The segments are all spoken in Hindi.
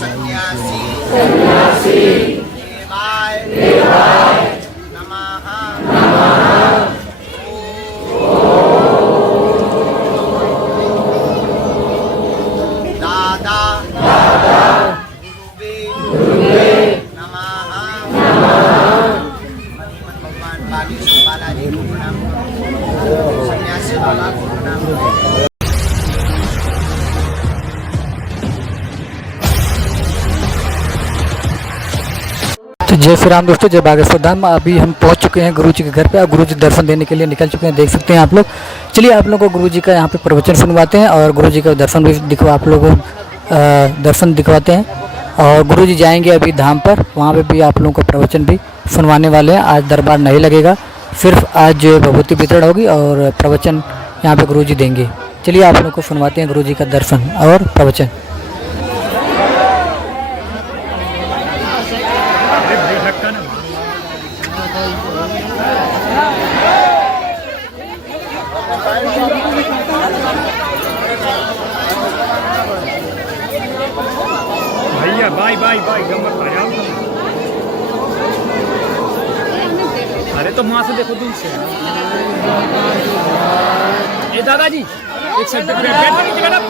सन्यासी देवाय नमः। दादा गुरुवे नमः। भगवान बागेश्वर बालाजी को प्रणाम करो, सन्यासी बाबा को प्रणाम करो। तो जय श्री राम दोस्तों, जय बागेश्वर धाम। अभी हम पहुंच चुके हैं गुरु जी के घर पे और गुरु जी दर्शन देने के लिए निकल चुके हैं, देख सकते हैं आप लोग। चलिए आप लोगों को गुरु जी का यहाँ पे प्रवचन सुनवाते हैं और गुरु जी का दर्शन भी आप लोगों को दर्शन दिखवाते हैं। और गुरु जी जाएंगे अभी धाम पर, वहाँ पे भी आप लोगों को प्रवचन भी सुनवाने वाले हैं। आज दरबार नहीं लगेगा, सिर्फ आज भभूति वितरण होगी और प्रवचन यहाँ पे गुरु जी देंगे। चलिए आप लोगों को सुनवाते हैं गुरु जी का दर्शन और प्रवचन। भैया बाय बाय बाय गंबर भाई आओ। अरे तो वहां से देखो दूर से। ए दादाजी एक साइड पे बैठ नीचे बैठो।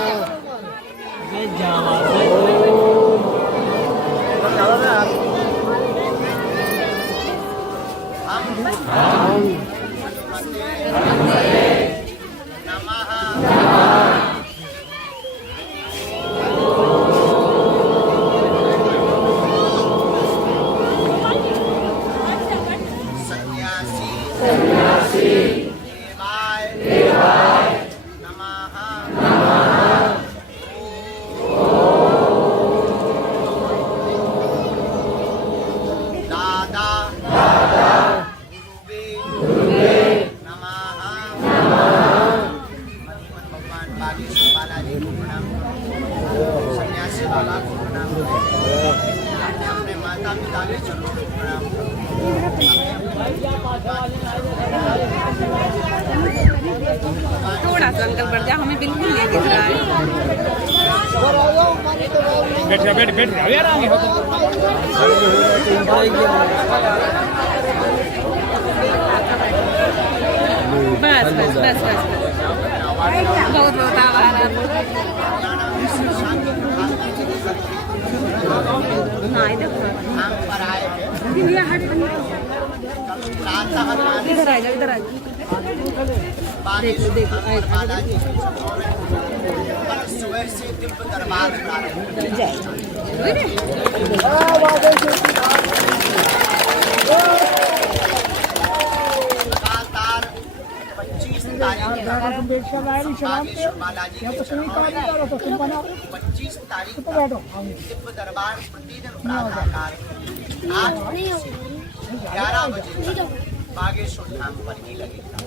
सन्यासी बाबा को प्रणाम करो, अपने माता पिता के चरणों को प्रणाम करो। थोड़ा सा अंकल बढ़ जा, हमें बिल्कुल नहीं दिख रहा है। बैठ बैठ यार आगे हो बस बस बस बस बहुत बहुत आभार। इधर आएगा, इधर आएगा। देखो देखो बालाजी सुबह से दिव्य दरबार जय 25 तारीख बालाजी 25 तारीख दिव्य दरबार प्रतिदिन प्रातःकाल 8 बजे से 11 बजे तक बागेश्वर धाम पर ही लगेगा।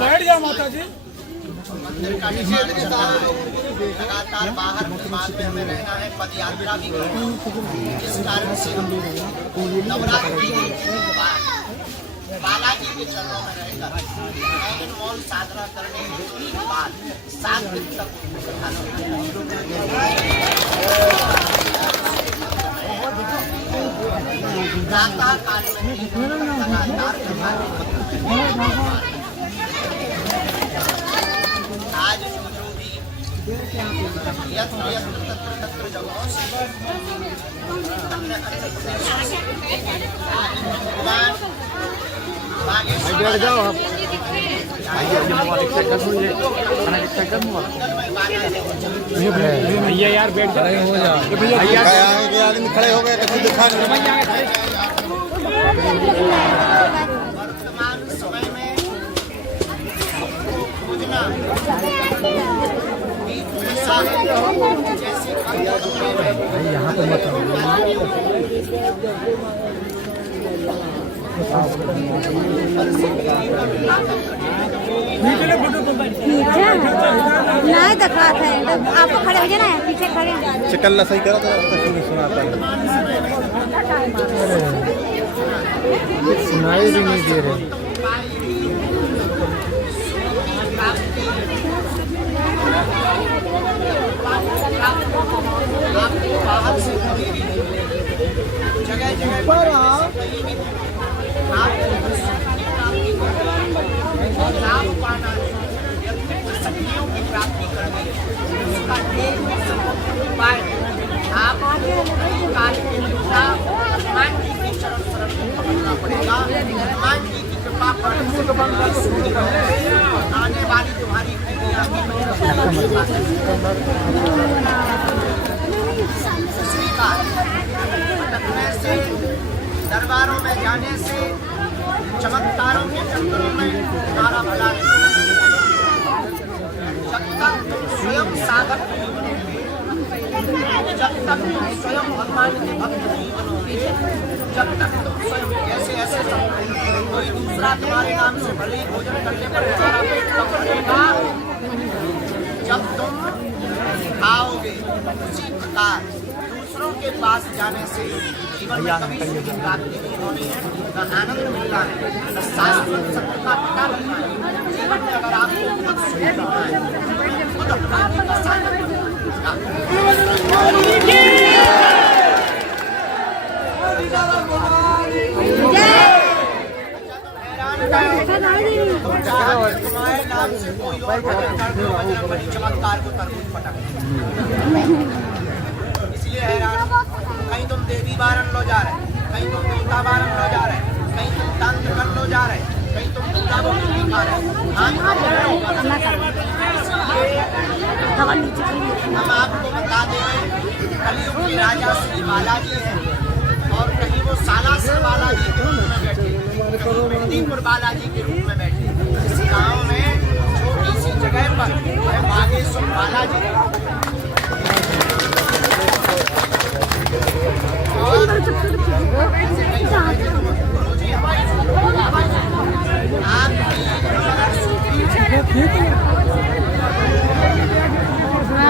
बैठ जाओ माता जी। मंदिर का निर्माण चल रहा है, लगातार बाहर मालवे में रहना है, पद यात्रा भी करना है। इस कारण से नवरात्रि के बाद बालाजी के चरणों में रहकर 9 दिन मौन साधना करने के बाद 7 दिन तक प्रातः काल में लगातार आज जो भी यत्र यत्र तत्र तत्र जगहों से बैठ जाओ आप। भैया यार बैठ जाओ भैया आदमी खड़े हो गए कभी दिखा वर्तमान समय में पूजना ऐसा है जैसे यहाँ पे मत नहीं दिखा थे आपको खड़े हो जाना है पीछे खड़े चिकल्ला सही करा तो सुनाता है। सुनाई भी नहीं दे रहे। बाहर से जगह जगह पर लाभ पाना शक्तियों की प्राप्ति करनी उसका एक उपाय आप काल के अनुसार हनुमान जी की चरण शरण को पकड़ना पड़ेगा। हनुमान जी की कृपा पर आने वाली तुम्हारी दुनिया की दूसरी बात भटकने से दरबारों में जाने से चमत्कारों के चक्करों में तुम्हारा भला नहीं। जब तक तुम स्वयं साधक नहीं बनोगे, जब तक तुम स्वयं भगवान के भक्त नहीं बनोगे, जब तक तुम स्वयं ऐसे ऐसे कोई दूसरा तुम्हारे नाम से भले ही भोजन करने पर तुम्हारा पेट कम रहेगा, जब तुम आओगे उसी प्रकार दूसरों के पास जाने से जीवन में कभी सुख की प्राप्ति नहीं होनी है, न आनंद मिलना है, न शाश्वत सत्य का पता लगना है। जीवन में अगर आपको खुद सुख मिलना है, खुद प्राप्ति का साधन बनना तुम्हारे नाम से कोई और भजन कर दो, भजन बड़ी चमत्कार को तरबूज पटक। इसलिए हैरान कहीं तुम देवी बारन लो जा रहे, कहीं तुम देवता बारन लो जा रहे, कहीं तुम तंत्र कर लो जा रहे, कहीं तुम पूजा भक्ति खा रहे। हम आपको बता दें कलयुग के राजा श्री बालाजी हैं और कहीं वो सालासर बालाजी के रूप में बैठे, कहीं मेदिनीपुर बालाजी के रूप में बैठे। इस गाँव में छोटी सी जगह पर बागेश्वर बालाजी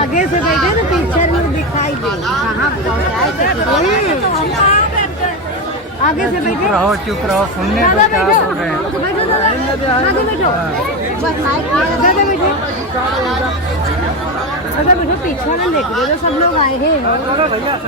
आगे से बैठे तो पीछे में दिखाई दे कहाँ पहुँचाए आगे से बैठे चुप रहो सुनने दो क्या बोल रहे हैं। बैठो आगे बैठो बस माइक बैठो बैठो पीछे में देख रहे सब लोग आए हैं दीदी आप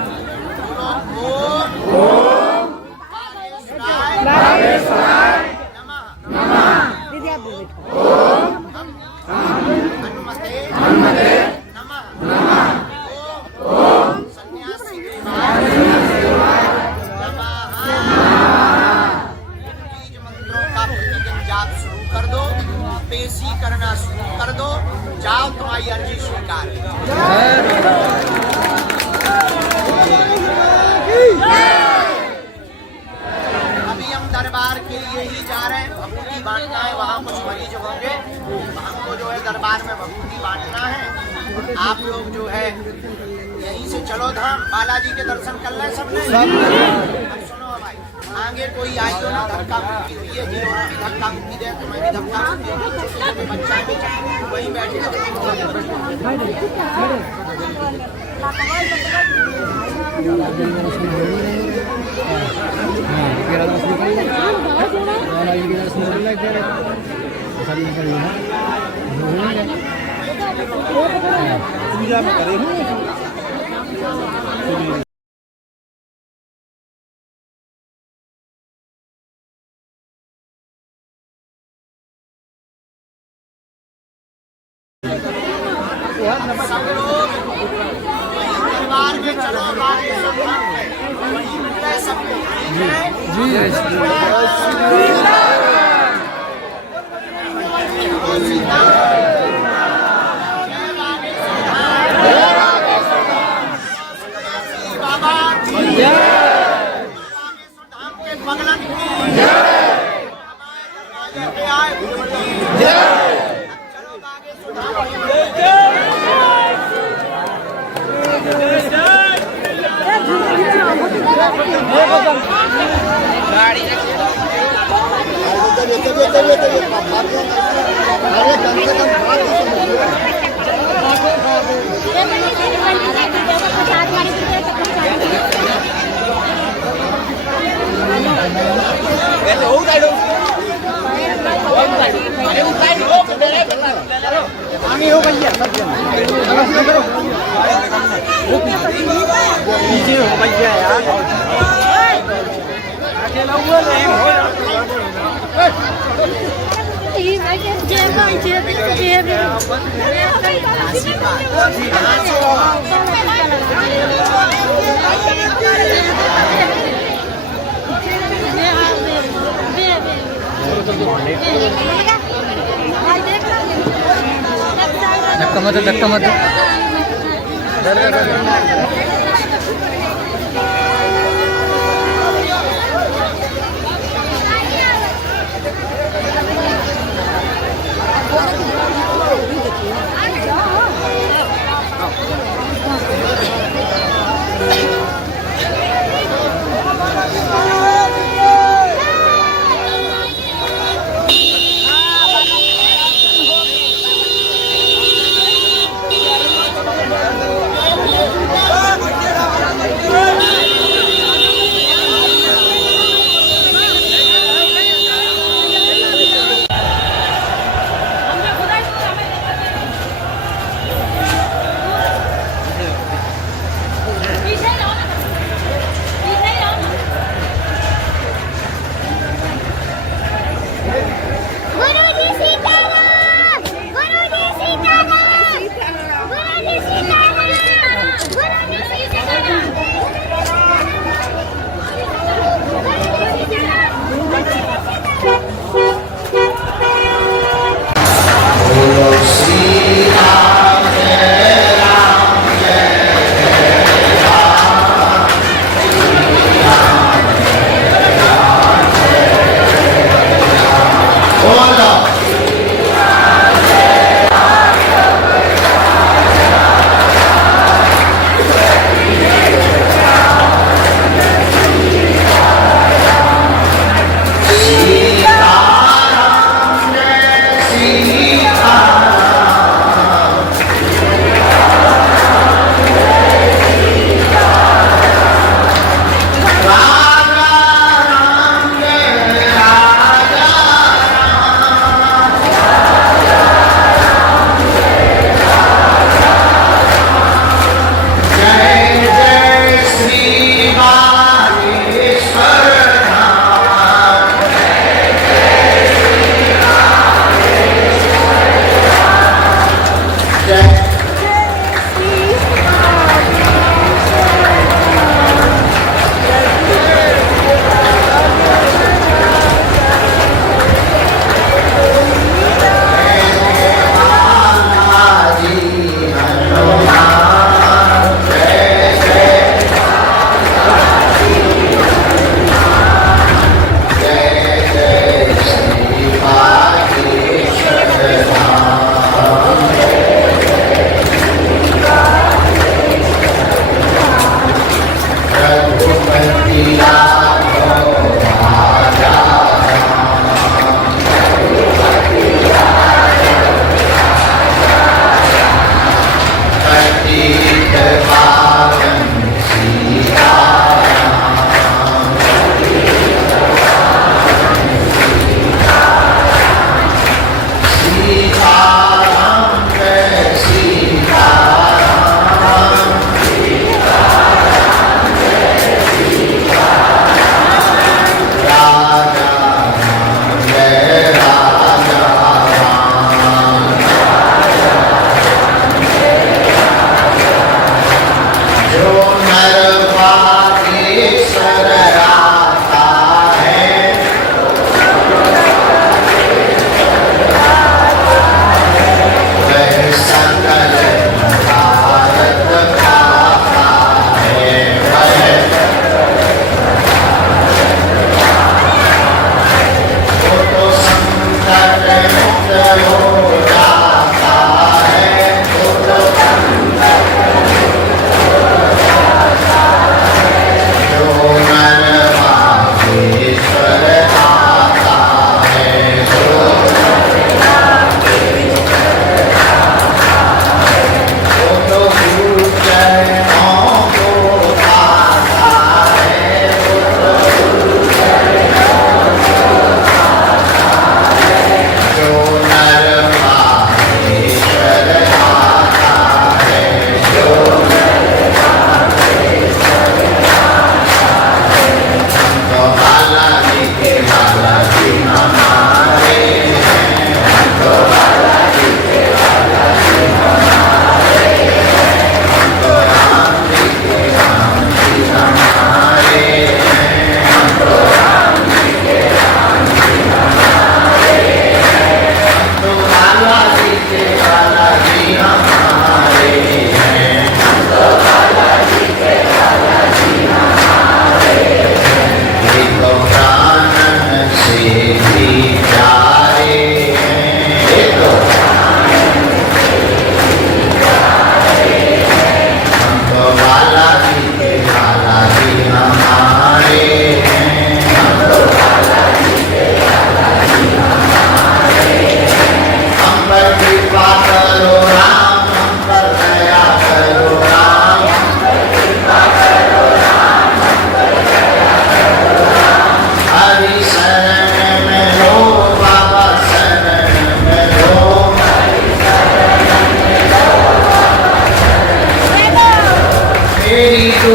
कर दो, पेशी करना शुरू कर दो, जाओ तुम्हारी अर्जी स्वीकार। अभी हम दरबार के लिए ही जा रहे हैं, भभूति बांटना है। वहाँ कुछ मरीज होंगे, हमको जो है दरबार में भभूति बांटना है। आप लोग जो है यहीं से चलो धाम, बालाजी के दर्शन कर ले सबने। अब सुनो भाई, आगे कोई आई हो ना धक्का मुक्की हुई है, जिन्होंने भी धक्का मुक्की दे तो मैं भी धक्का मुक्की दूँ। बच्चा भी वहीं बैठे पूजा में करे सब लोग दरबार में चलो, वहीं धक्का मत दो, धक्का मत दो।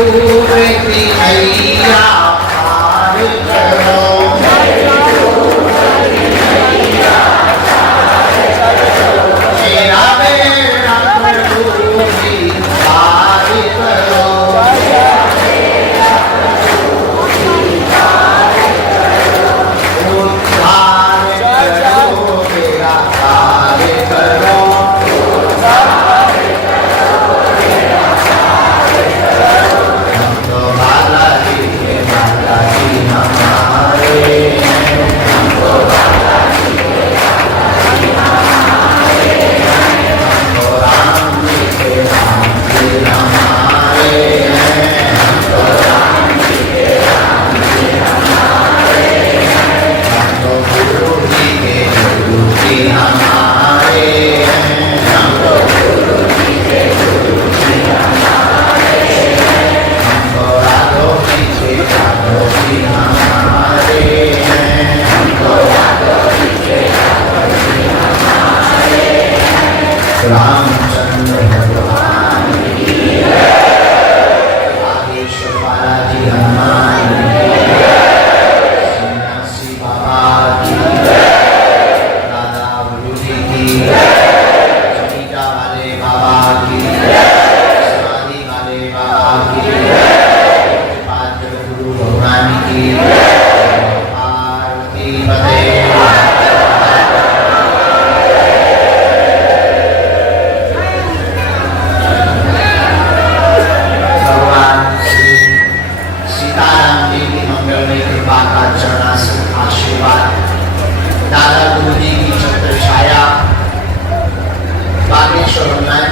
डूबती नैया पार करो। मेरा बेड़ा डूबती पार करो। उद्धार करो मेरा कार्य करो। तो बालाजी हमारे रामचंद्र भगवान की जय। बागेश्वर बालाजी हनुमान की जय। सन्यासी बाबा की जय। दादा गुरुजी की जय। चमीटा वाले बाबा की जय। समाधि वाले बाबा की जय। पात्र गुरु भगवान की जय। पार्वती पते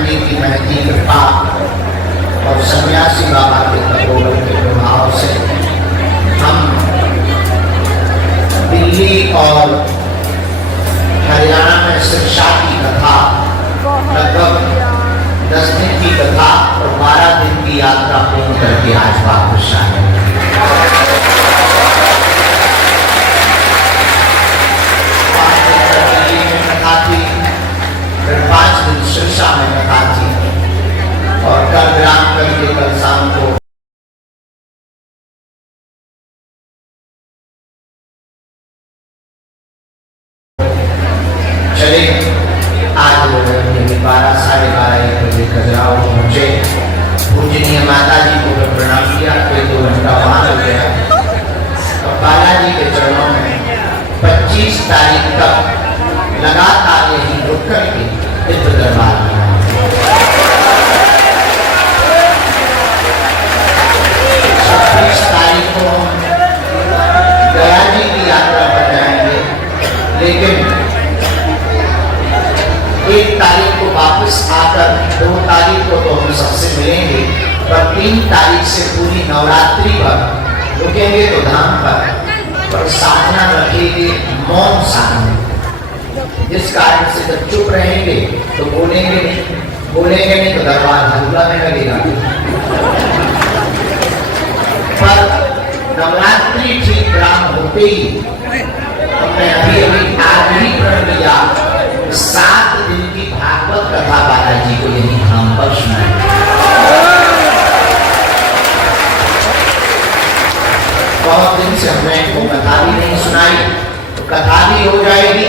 की महती कृपा और सन्यासी बाबा के तपोबल के प्रभाव से हम दिल्ली और हरियाणा में शिक्षा की कथा लगभग 10 दिन की कथा और 12 दिन की यात्रा पूर्ण करके आज वापस आए। कथा थी, फिर 5 दिन शिक्षा में कथा थी और कल विराम करके कल शाम को चले। आज 12 साढ़े 12 बजे खजुराहो पहुंचे। पूजनीय माता जी को प्रणाम किया, फिर 2 घंटा वहां हो गया। तो बालाजी के चरणों में 25 तारीख तक लगातार यही रुक करके दिव्य दरबार में 26 तारीख को गया जी की यात्रा पर जाएंगे, लेकिन 1 तारीख को वापस आकर 2 तारीख को तो हम सबसे मिलेंगे, पर 3 तारीख से पूरी नवरात्रि पर रुकेंगे तो धाम पर साधना रखेंगे मौन साधना, जिस कारण से जब चुप रहेंगे तो बोलेंगे नहीं तो दरबार हल्ला में लगेगा। पर नवरात्रि ठीक प्रारंभ होते ही हमने अभी आज ही प्रण लिया 7 दिन की भागवत कथा बालाजी को यही हम पर सुनाई। बहुत दिन से हमने वो कथा भी नहीं सुनाई, तो कथा भी हो जाएगी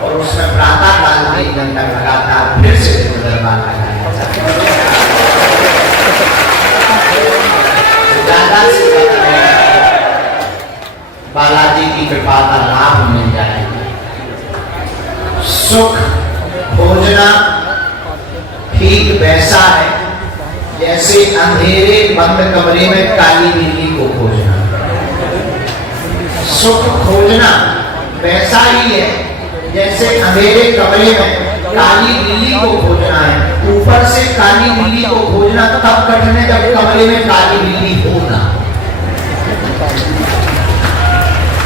और उसमें प्रातः काल में 1 घंटा लगातार फिर से दरबार लगाया ज्यादा से बालाजी की कृपा का लाभ मिल जाएगा। सुख खोजना ठीक वैसा है जैसे अंधेरे बंद कमरे में काली बिल्ली को खोजना। सुख खोजना वैसा ही है जैसे अंधेरे कमरे में काली बिल्ली को खोजना है। ऊपर से काली बिल्ली को खोजना तब कठिन है जब कमरे में काली बिल्ली हो ना,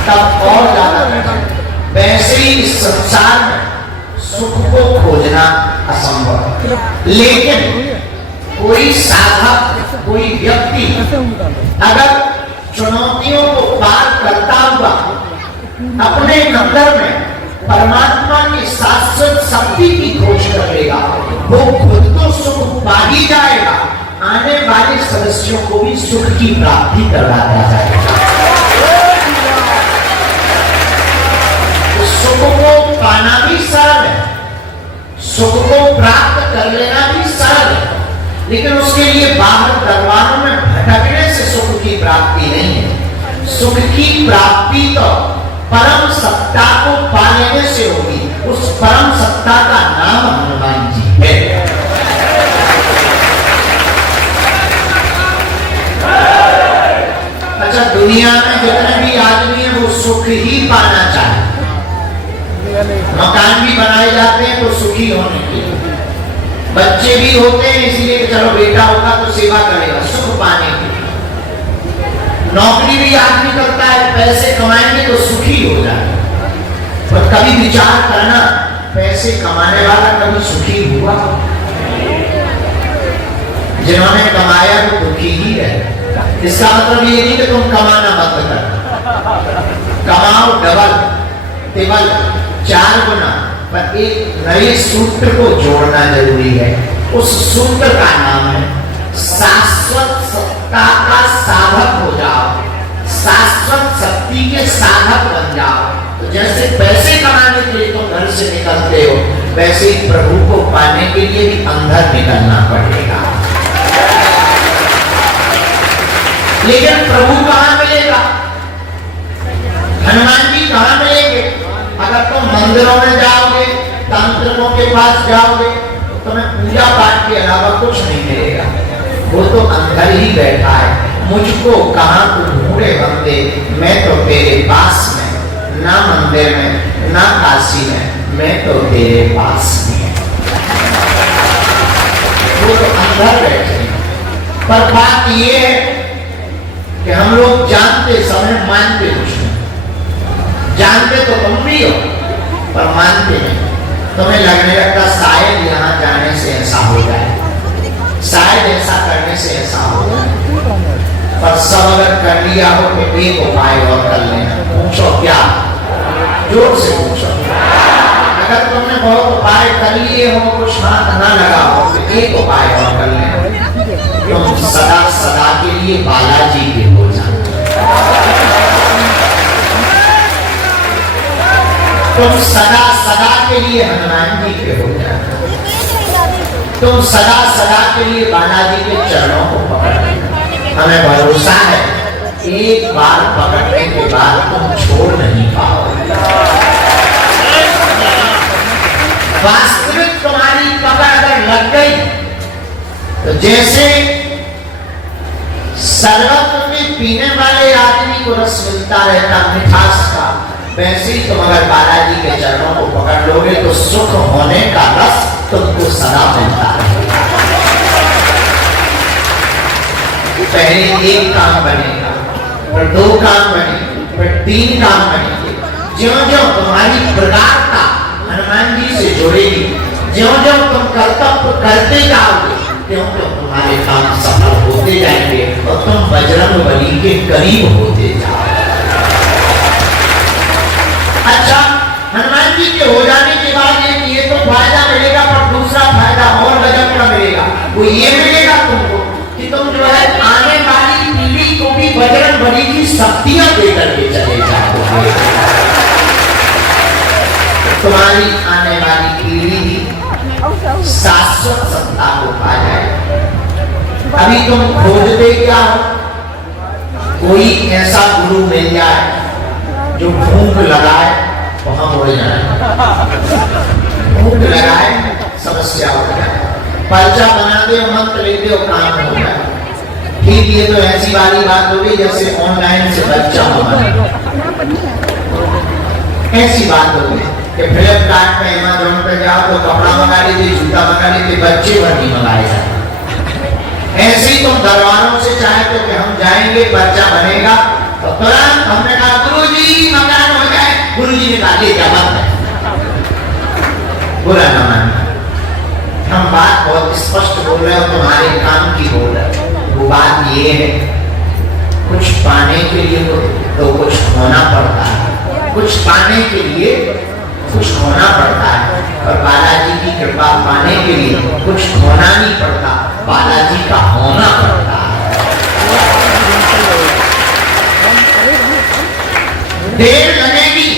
तब और ज्यादा कठिन। वैसे ही इस संसार में सुख को खोजना असंभव, लेकिन कोई साधक कोई व्यक्ति अगर चुनौतियों को पार करता हुआ अपने अंदर में परमात्मा की शाश्वत शक्ति की खोज करेगा, वो खुद तो सुख पा ही जाएगा, आने वाले सदस्यों को भी सुख की प्राप्ति करवाया जाएगा। तो सुख को पाना भी सरल है, सुख को प्राप्त कर लेना भी सरल है, लेकिन उसके लिए बाहर दरबारों में भटकने से सुख की प्राप्ति नहीं है। सुख की प्राप्ति तो परम सत्ता को पा लेने से होगी। उस परम सत्ता का नाम हनुमान जी है। अच्छा, दुनिया में जितने भी आदमी है वो सुख ही पाना चाहे। मकान भी बनाए जाते हैं तो सुखी होने के लिए, बच्चे भी होते हैं इसलिए कि चलो बेटा होगा तो सेवा करेगा, सुख पाने के लिए। नौकरी भी आदमी करता है, पैसे कमाएंगे तो सुखी हो जाए। पर कभी विचार करना, पैसे कमाने वाला कभी सुखी हुआ? जिन्होंने कमाया वो दुखी ही रहे। इसका मतलब ये नहीं कि तुम कमाना बंद कर, कमाओ डबल टेबल 4 गुना, पर एक नए सूत्र को जोड़ना जरूरी है। उस सूत्र का नाम है शाश्वत सत्ता का साधक हो जाओ, शाश्वत शक्ति के साधक बन जाओ। तो जैसे पैसे कमाने के लिए तुम घर से निकलते हो, वैसे ही प्रभु को पाने के लिए भी अंदर निकलना पड़ेगा। लेकिन प्रभु कहाँ मिलेगा? हनुमान जी कहाँ मिलेंगे? अगर तुम मंदिरों में जाओगे, तांत्रिकों के पास जाओगे, तो तुम्हें पूजा पाठ के अलावा कुछ नहीं मिलेगा। वो तो अंदर ही बैठा है। मुझको कहाँ तू ढूंढे बंदे, मैं तो तेरे पास में, ना मंदिर में ना काशी में, मैं तो तेरे पास में। वो तो अंदर बैठे। पर बात ये है कि हम लोग जानते समय मानते कुछ नहीं। जानते तो तुम भी हो पर मानते नहीं। तुम्हें लगने लगता शायद यहाँ जाने से ऐसा हो जाए, शायद ऐसा करने से ऐसा हो जाए। पर सब अगर कर लिया हो तो एक उपाय और कर लेना। पूछो क्या? जोर से पूछो। अगर तुमने बहुत उपाय कर लिए हो, कुछ हाथ ना लगा हो, तो एक उपाय और कर लेना। तुम सदा सदा के लिए बालाजी के हो जाओ। तुम सदा सदा के लिए हनुमान जी के हो जाओ। तुम सदा सदा के लिए बालाजी के चरणों को पकड़ लेना। हमें भरोसा है एक बार पकड़ने के बाद तुम छोड़ नहीं पाओगे। वास्तविक तुम्हारी पकड़ अगर लग गई तो जैसे शरबत में पीने वाले आदमी को रस मिलता रहता मिठास का, वैसे ही तुम अगर बालाजी के चरणों को पकड़ लोगे तो सुख होने का रस तुमको सदा मिलता रहेगा। पहले एक काम बनेगा, फिर 2 काम बनेंगे, फिर 3 काम बनेंगे। ज्यों-ज्यों तुम्हारी प्रगाढ़ता हनुमान जी से जुड़ेगी, ज्यों-ज्यों तुम कर्तव्य करते जाओगे, क्यों-क्यों तुम्हारे काम सफल होते जाएंगे और तुम बजरंगबली के करीब होते जाओगे। अच्छा, हनुमान जी के हो जाने के बाद ये तो फायदा मिलेगा, पर दूसरा फायदा और गजब का मिलेगा। वो ये मिलेगा तुमको कि तुम जो है आने वाली पीढ़ी को भी बजरंगबली की शक्तियां देकर के चले जाओगे। तुम्हारी आने वाली पीढ़ी भी शाश्वत सत्ता को पा जाए। अभी तुम खोजते क्या हो? कोई ऐसा गुरु मिल जाए जो फूंक लगाए वहां हो जाए, फूंक लगाए समस्या हो जाए, पर्चा बना दे, मंत्र लेते हो, काम हो जाए। ठीक, ये तो ऐसी वाली बात हो गई जैसे ऑनलाइन से बच्चा मंगाना, ऐसी बात हो गई कि फ्लिपकार्ट पे अमेज़न पे जाओ तो कपड़ा मंगा लीजिए, जूता मंगा लीजिए, बच्चे भर नहीं मंगाए जाए। ऐसे ही तुम दरबारों से चाहते हो कि हम जाएंगे पर्चा बनेगा तो तुरंत हमने कहा गुरुजी मकान हो जाए, गुरुजी ने कहा क्या बात है, बुरा न मानना। हम बात बहुत स्पष्ट बोल रहे हो, तुम्हारे काम की बोल रहे हो। वो बात ये है कुछ पाने के लिए तो कुछ खोना पड़ता है, कुछ पाने के लिए कुछ खोना पड़ता है, और बालाजी की कृपा पाने के लिए कुछ खोना नहीं पड़ता। बालाजी का होना पड़ता है। देर लगेगी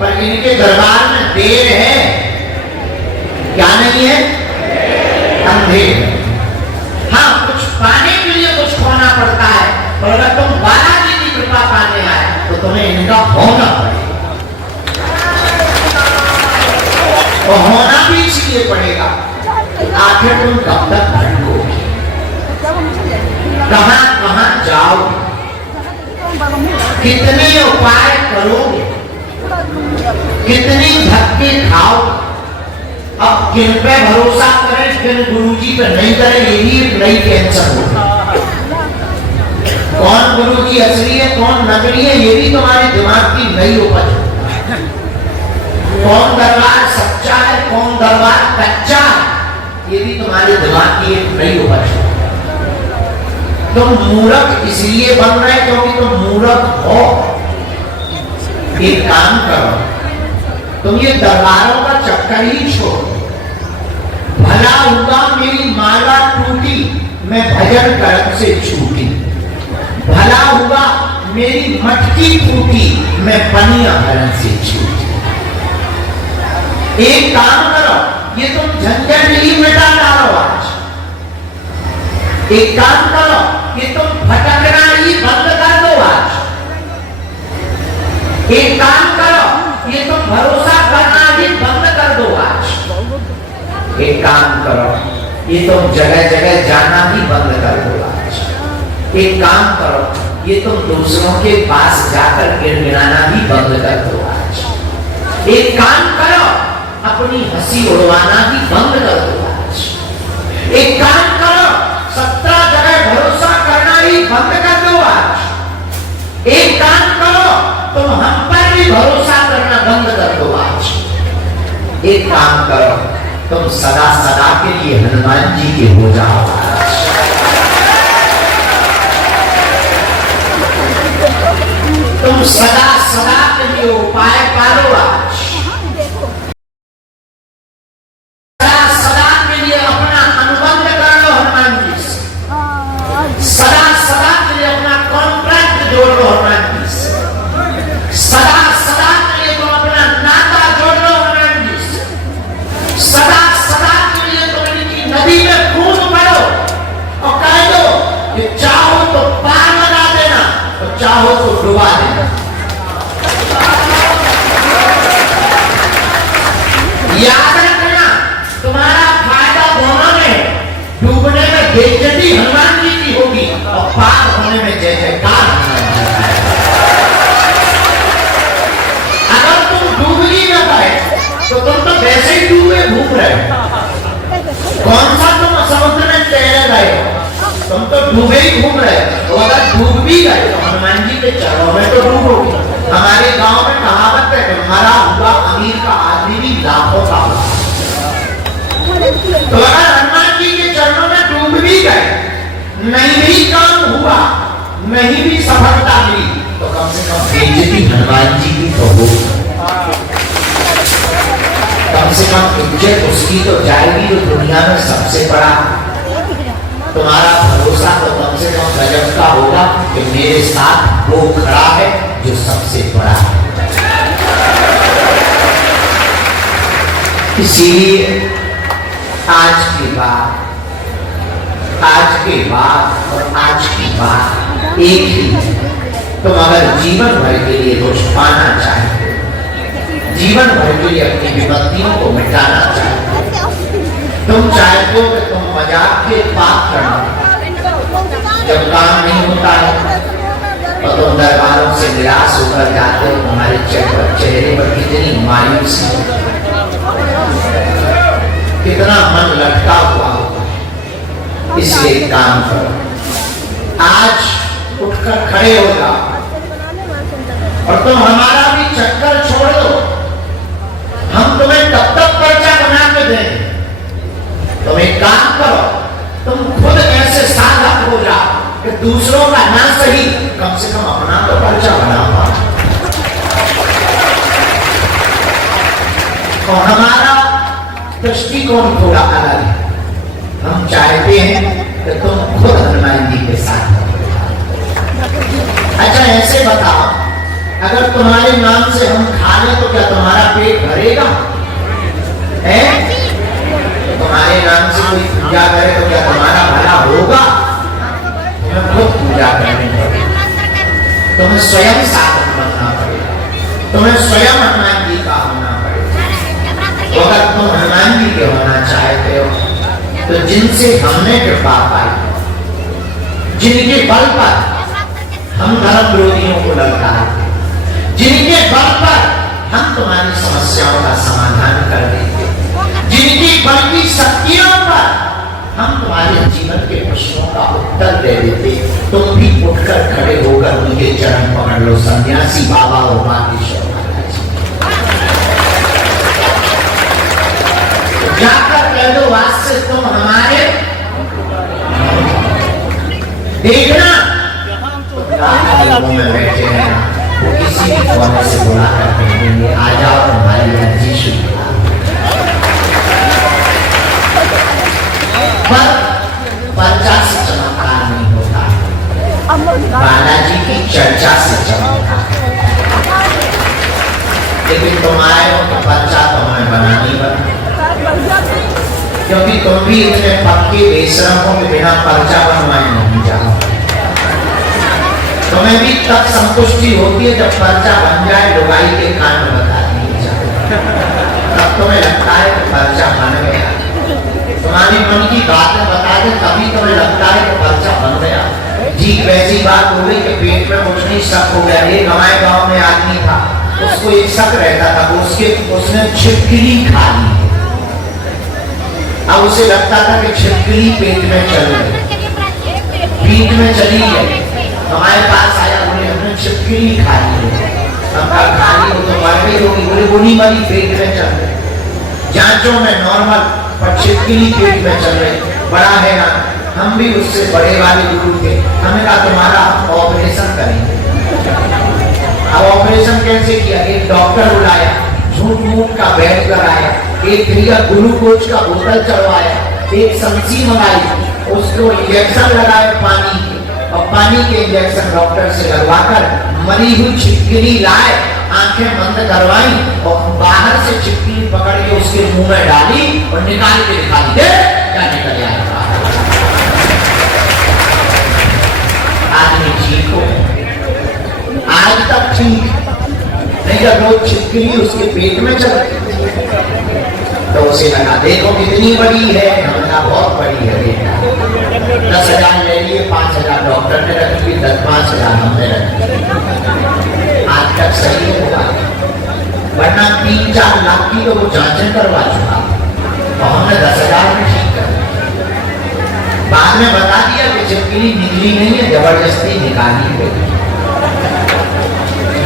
पर इनके दरबार में देर है, क्या नहीं है? अंधेर। हाँ, कुछ पाने के लिए कुछ खोना पड़ता है, पर अगर तुम बालाजी की कृपा पाने आए तो तुम्हें इनका होना पड़ेगा। और होना भी इसलिए पड़ेगा, आखिर तुम कब तक भटकोगे, कहां कहां जाओगे, कितने उपाय करोगे, कितनी धक्के खाओगे। अब किन पे भरोसा करें, किन गुरुजी पे नहीं करें, यही एक नई टेंशन होगी। कौन गुरुजी असली है, कौन नकली है, ये भी तुम्हारे दिमाग की नई उपज है। कौन दरबार सच्चा है, कौन दरबार कच्चा है, ये भी तुम्हारे दिमाग की एक नई उपज है। तुम मूर्ख इसलिए बन रहे क्योंकि तुम मूर्ख हो। एक काम करो, तुम ये दरबारों का चक्कर ही छोड़ो। भला हुआ मेरी माला टूटी, मैं भजन कर्म से छूटी। भला हुआ मेरी मटकी फूटी, मैं पनिया हरण से छूटी। एक काम करो, ये तुम झंझट ही मिटा डालो आज। एक काम करो, ये तुम भटकना ही बंद कर दो आज। एक काम करो, ये तुम भरोसा करना ही बंद कर दो आज। एक काम करो, ये तुम जगह जगह जाना ही बंद कर दो आज। एक काम करो, ये तुम दूसरों के पास जाकर गिड़गिड़ाना भी बंद कर दो आज। एक काम करो, अपनी हंसी उड़वाना भी बंद कर दो आज। एक काम करो, 17 जगह भरोसा करना ही बंद कर दो आज। एक काम करो, तुम हम पर भी भरोसा करना बंद कर दो आज। एक काम करो, तुम सदा सदा के लिए हनुमान जी के हो जाओ आज। तुम सदा सदा के लिए उपाय पालो आज। सदा सदा के लिए अपना अनुबंध कर लो हनुमान जी से। सदा सदा के लिए अपना कॉन्ट्रैक्ट जोड़ लो हनुमान जी से। सदा सदा के लिए तुम अपना नाता जोड़ लो हनुमान जी से। सदा सदा के लिए तुम इनकी नदी में कूद पड़ो और कह दो कि चाहो तो पार लगा देना, तो चाहो तो डुबा देना। याद रखना, तुम्हारा फायदा दोनों में, डूबने में बेइज्जती हनुमान जी की होगी और पार होने में जय जयकार। अगर तुम डूबगी न पाए तो तुम तो वैसे ही डूबे घूम रहे हो। कौन सा तुम समुद्र में तैर रहे हो, तुम तो डूबे ही घूम रहे हो। तो अगर डूब भी गए तो हनुमान जी के चरणों में तो डूबोगे। हमारे गांव में कहावत है कि मरा हुआ अमीर का आदमी भी लाखों का हुआ। तो अगर हनुमान जी के चरणों में डूब भी गए, नहीं भी काम हुआ, नहीं भी सफलता मिली, तो कम से कम बेइज्जती हनुमान जी की तो हो। कम से कम इज्जत उसकी तो जाएगी जो दुनिया में सबसे बड़ा। तुम्हारा भरोसा तो कम से कम गजब का होगा कि मेरे साथ वो खड़ा है जो सबसे बड़ा है। इसीलिए आज के बाद और आज की बात एक ही है। तुम अगर जीवन भर के लिए कुछ पाना चाहते, जीवन भर के लिए अपनी विपत्तियों को मिटाना चाहते, तुम चाहते हो कि तुम मजाक के पाप करना, जब काम नहीं होता है तो तुम दरबारों से निराश होकर जाते हो। तुम्हारे चेहरे पर कितनी मायूसी, कितना मन लटका हुआ होता है। इसलिए काम करो, आज उठकर खड़े हो जाओ और तुम हमारा भी चक्कर छोड़ दो। हम तुम्हें तब तक पर्चा बना के देंगे। तुम एक काम करो, तुम खुद ऐसे साधक हो जाओ कि दूसरों का ना सही, कम से कम अपना तो पर्चा बना पाओ। और हमारा दृष्टिकोण थोड़ा अलग है। हम चाहते हैं कि तुम खुद हनुमान जी के साथ हो। अच्छा ऐसे बताओ, अगर तुम्हारे नाम से हम खा लें तो क्या तुम्हारा पेट भरेगा? है? तुम्हारे नाम से कोई पूजा करे तो क्या तुम्हारा भला होगा? तुम्हें खुद पूजा करनी पड़ेगी, तुम्हें स्वयं साधन बनना पड़ेगा, तुम्हें स्वयं हनुमान जी का होना पड़ेगा। तो अगर तुम हनुमान जी के होना चाहते हो तो जिनसे हमने कृपा पाई, जिनके बल पर हम धर्म विरोधियों को ललकारते, जिनके बल पर हम तुम्हारी समस्याओं का समाधान कर देते, जिनकी बल की शक्तियों पर हम तुम्हारे जीवन के प्रश्नों का उत्तर दे देते, तुम भी उठकर खड़े होकर उनके चरण पकड़ लो। सन्यासी बाबा और बागेश्वर महाराज जाकर कह दो, आज से तुम हमारे देखना में बैठे हैं, वो किसी भी कोने से बुला कर कहेंगे आ जाओ तुम्हारी अर्जी शुरू। पर पर्चा से चमत्कार नहीं होता, बालाजी की चर्चा से चमत्कार। लेकिन तुम आए हो तो पर्चा तो हमें बनानी बना, क्योंकि तुम भी इतने पक्के बेशरम हो कि बिना पर्चा बनवाए नहीं जाओ। तुम्हें भी तब संतुष्टि होती है जब पर्चा बन जाए, लुगाई के कान बता दिए जाए, तब तुम्हें लगता है कि पर्चा बन गया। तुम्हारी मन की बातें बता दे तभी तुम्हें लगता है कि पर्चा बन गया। ठीक वैसी बात हो गई कि पेट में कुछ नहीं, शक हो गया। एक हमारे गांव में आदमी था, उसको एक शक रहता था, उसने छिपकली खा ली। अब उसे लगता था कि छिपकली पेट में चल गई, पेट में चली गई। हमारे पास आया, बोले हमने छिपकली खा ली है। खा ली हो तो मर गई होगी, बोले वो नहीं मरी, पेट में चल रही। जांचों में नॉर्मल, पर छिपकली पेट में चल रही। बड़ा है ना, हम भी उससे बड़े वाले गुरु थे, हमने कहा तुम्हारा ऑपरेशन करेंगे। अब ऑपरेशन कैसे किया? एक डॉक्टर बुलाया, झूठ मूठ का बेड कराया, एक क्रिया ग्लूकोज का बोतल चढ़वाया, एक संसी मंगाई, उसको इंजेक्शन लगाए पानी के, और पानी के इंजेक्शन डॉक्टर से लगवाकर मरी हुई छिपकली लाए, आंखें बंद करवाई और बाहर से छिपकली पकड़ के उसके मुंह में डाली और निकाल के दिखा दी, क्या निकल आया। आदमी ठीक हो, आज तक ठीक, नहीं जब रोज छिपकली उसके पेट में चलती तो उसे लगा देखो कितनी बड़ी है, हमने बहुत बड़ी है बेटा। 10,000 ले लिए, 5,000 डॉक्टर ने रखी, 5,000 हमने रखी। आज तक सही होगा, वरना 3-4 लाख की तो वो जांचें करवा चुका और हमने 10,000 में ठीक कर। बाद में बता दिया कि छिपकली निकली नहीं है, जबरदस्ती निकाली गई।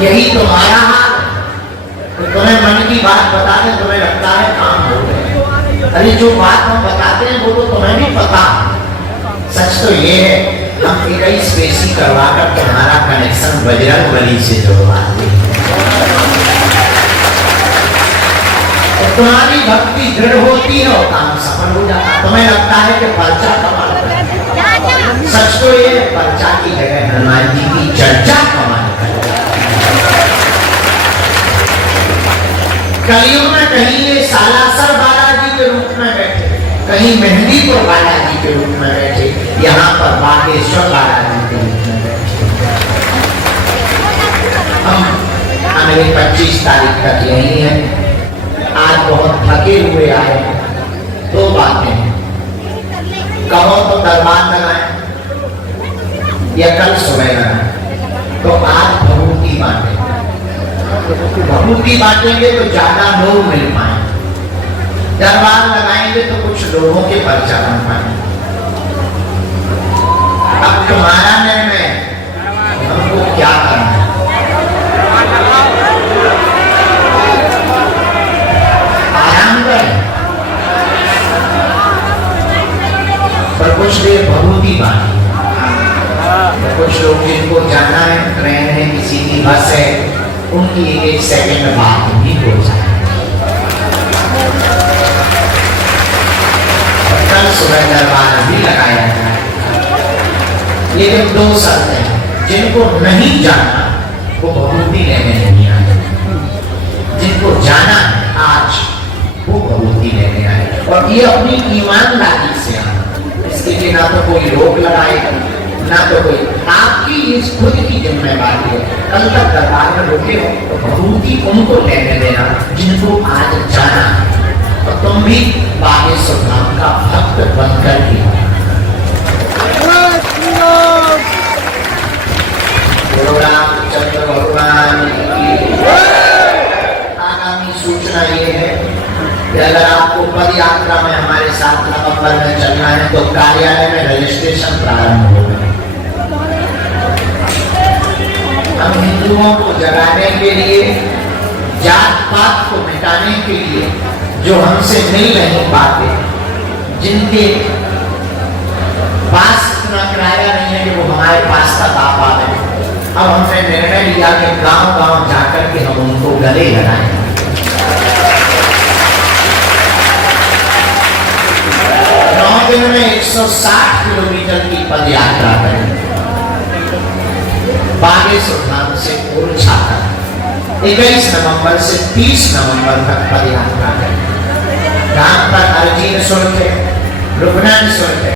यही तुम्हारा हाल, तो तुम्हें मन की बात बता दें, तुम्हें लगता है काम हो गया। अरे जो बात हम बताते हैं वो तो तुम्हें भी पता। सच तो ये है, हम 21 पेशी करवाकर तुम्हारा कनेक्शन बजरंगबली से जोड़वा दें। तो तुम्हारी भक्ति दृढ़ होती है और काम सफल हो जाता। तुम्हें लगता है कि पर्चा कमाल है, सच तो ये पर्चा की जगह हनुमान जी की चर्चा कमाल है। कलयुग में कहीं ये सालासर बालाजी के रूप में बैठे, कहीं मेहंदीपुर बालाजी के रूप में बैठे, यहाँ पर बागेश्वर बालाजी के रूप में बैठे। हम अगले 25 तारीख तक यही है। आज बहुत थके हुए आए। 2 बातें, कहो तो दरबार लगाए या कल सुबह लगाए, तो आज भभूति बांटे। भभूति बांटेंगे तो ज्यादा लोग मिल पाए, दरबार लगाएंगे तो कुछ लोगों के पर्चा बन पाए। अब तुम्हारा निर्णय, हमको क्या करना है। आराम करें, पर कुछ देर भभूति बांटे। कुछ लोग जिनको जाना है, ट्रेन है, किसी की बस है, उनकी 1 सेकंड बाद भी हो जाए। कल सुबह दरबार भी लगाया जाएगा। लेकिन दो शर्त हैं, जिनको नहीं जाना वो भभूति लेने नहीं आए, जिनको जाना है आज वो भभूति लेने आए, और ये अपनी ईमानदारी से आए। इसके लिए ना तो कोई रोक लगाएगा, ना तो कोई, आपकी इस खुद की जिम्मेवारी है। कल तक दरबार में रुके हो तो भभूति उनको लेने देना जिनको आज जाना है, और तुम भी बागेश्वर धाम का भक्त बनकर ही हो। गुरु रामचंद्र भगवान की आगामी सूचना ये है कि अगर आपको पद यात्रा में हमारे साथ नवंबर में चलना है तो कार्यालय में रजिस्ट्रेशन प्रारंभ होगा। हम हिंदुओं को जगाने के लिए, जात पात को मिटाने के लिए, जो हमसे मिल नहीं पाते, जिनके पास इतना किराया नहीं है कि वो हमारे पास तक आ पाए, अब हमने निर्णय लिया कि गांव-गांव जाकर के हम उनको गले लगाएं। 9 दिन में 160 किलोमीटर की पद यात्रा करें, बागेश्वर धाम से ओरछा तक 21 नवंबर से 30 नवंबर तक पद यात्रा करें। धाम पर अर्जी निःशुल्क है, रुकना निःशुल्क है।